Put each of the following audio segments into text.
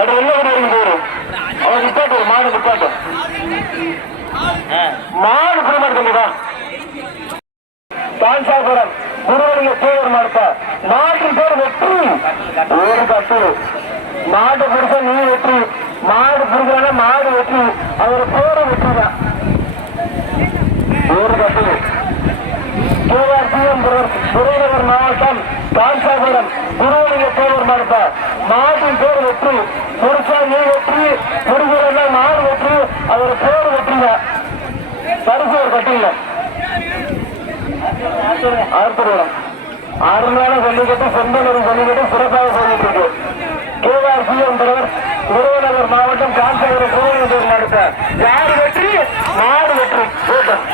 அது என்ன வரைக்கும் போயிடும் அவன் நிப்பாட்டு ஒரு மாடு நிப்பாட்டு. மாடு குருமாடு தம்பிதா தான்சாபுரம் குருவலிங்க தேவர் மாடுப்பா மாட்டின் பேர் வெற்றி. ஒரு கட்டு. மாடு புடிச்ச நீ வெற்றி. மாடு புடிக்கிறான மாடு வெற்றி. அவர் பேர வெற்றி தான். ஒரு கட்டு. கேஆர் சிஎம் விருதுநகர் மாவட்டம் காஞ்சாபுரம் குருவலிங்க தேவர் மாடுப்பா நாட்டின் பேர் வெற்றி பொருசா நீ வெற்றி புடிக்கிறதா நாடு வெற்றி அதோட பேர் வெற்றிங்க பரிசு ஒரு கட்டிங்க ஆர்த்தபுரம் அருமையான சொல்லிக்கிட்டு சொந்தனரும் சொல்லிக்கிட்டு சிறப்பாக சொல்லிட்டு இருக்கு. கேஆர் சிஎம் தலைவர் விருதுநகர் மாவட்டம் காஞ்சாபுரம் குருவலிங்க மாவட்ட யார் வெற்றி? நாடு வெற்றி. கூட்டம்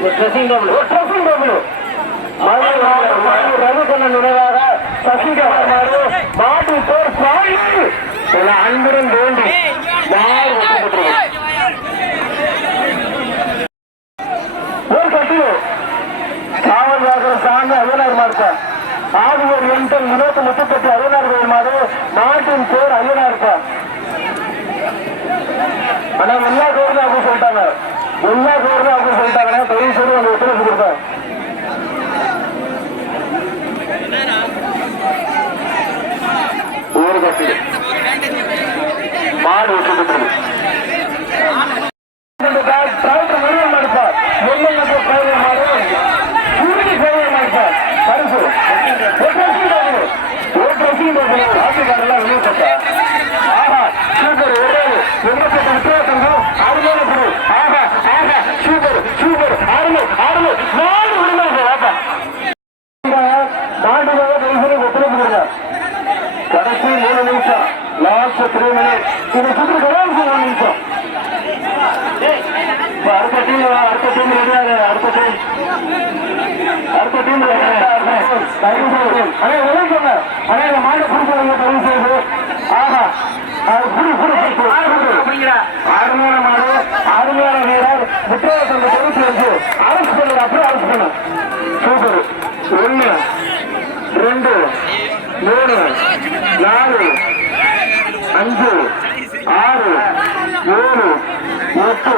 இந்த dressing table. ஒரு dressing table. மதுரை நினைவாக சசிகலா மாடு மாட்டு பேர் சுவாமி சில அன்புடன் வேண்டி யார் ஒரு கட்டில் காவல் வாசல் சார்ந்த ஐயனார் மார்க்க. ஆதிவர் எண்கள் கோயில் நாட்டின் பேர் இருக்கா ஆனா எல்லா கோயிலும் அப்படின்னு சொல்லிட்டாங்க. எல்லா கோயிலும் அப்படி சொல்லிட்டாங்கன்னா தொழில் சொல்லி அந்த ஒத்துழைப்பு கொடுத்தேன் ஒரு கட்டில் மாடு விட்டு இந்த டா- டாக்டர் முருகன் மாடுப்பார் முருகன் வந்து கோயில் மாடு சுருங்கி கோயில் மாடுப்பார் பரிசு ஒரு ட்ரெஸ்ஸிங் டேபிள் ஒரு ட்ரெஸ்ஸிங் டேபிள் ஆட்டுக்காரெல்லாம் வெளியே போட்டா ஆஹா சூப்பர் ஒரே எண்பத்தெட்டு வித்தியாசங்கள் அருமையான குரு ஆஹா ஆஹா சூப்பர் சூப்பர் அருமை அருமை நாடு விடுங்க வாப்பா நாடுகாக தரிசனை ஒத்துழைப்பு கொடுங்க கடைசி மூணு நிமிஷம் லாஸ்ட் த்ரீ மினிட் இதை சுற்றி கடைசி மூணு நிமிஷம் அடுத்த டீம் அடுத்த டீம் ரெடியாரு அடுத்த டீம் அடுத்த டீம் அண்ணே விலை சொன்ன அண்ணே இந்த மாட்டை பிடிச்சவங்க செய்து ஆஹா அருமையான மாடு அருமையான வீரர் முக்கியத்தந்த பதிவு அரசு அப்படியே அரசு பண்ணு அஞ்சு ஆறு ஏழு எட்டு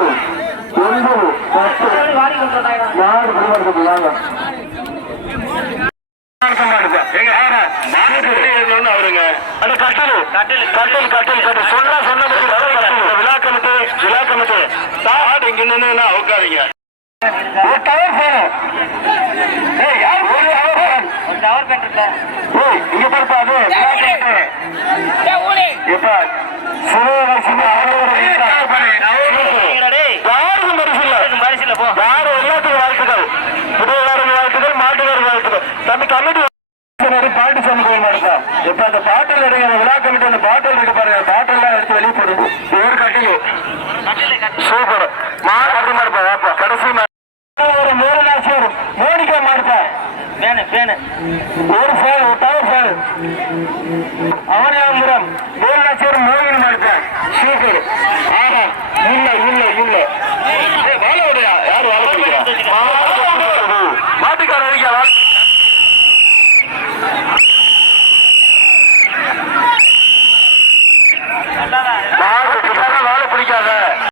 ஒன்பது பத்து. மாடு குடும்பத்துக்கு வாங்க அவருங்க அந்த கட்டல் கட்டல் கட்டல் கட்டல் கட்டல் சொன்னா சொன்ன விழா கமிட்டி விழா கமிட்டி சார் இங்க நின்று அவுக்காதீங்க. ஒரு டவர் போகணும் ஏய் யார் ஒரு டவர் ஏய் இங்க பாருப்பா அது விழா கமிட்டி இப்ப சிவகாசிமா யாருக்கும் பரிசு இல்ல யாரும் எல்லாத்துக்கும் வாழ்த்துக்கள். புதுவாரம் வாழ்த்துக்கள் மாட்டுக்காரர் வாழ்த்துக்கள். தம்பி கமிட்டி பாட்டு சாமி கோயில் மாடுப்பா இப்ப அந்த பாட்டில் அந்த விழா கமிட்டி அந்த பாட்டில் இருக்கு பாருங்க எடுத்து வெளியே போடுங்க ஒரு கட்டில். சூப்பர். மாடு அப்படி மாடுப்பா ஏழு ஒரு சால் தவறு சால் அவனியாபுரம் மூலநாச்சூர் மோகினி மாவட்டம் ஸ்ரீகூர் ஆஹா.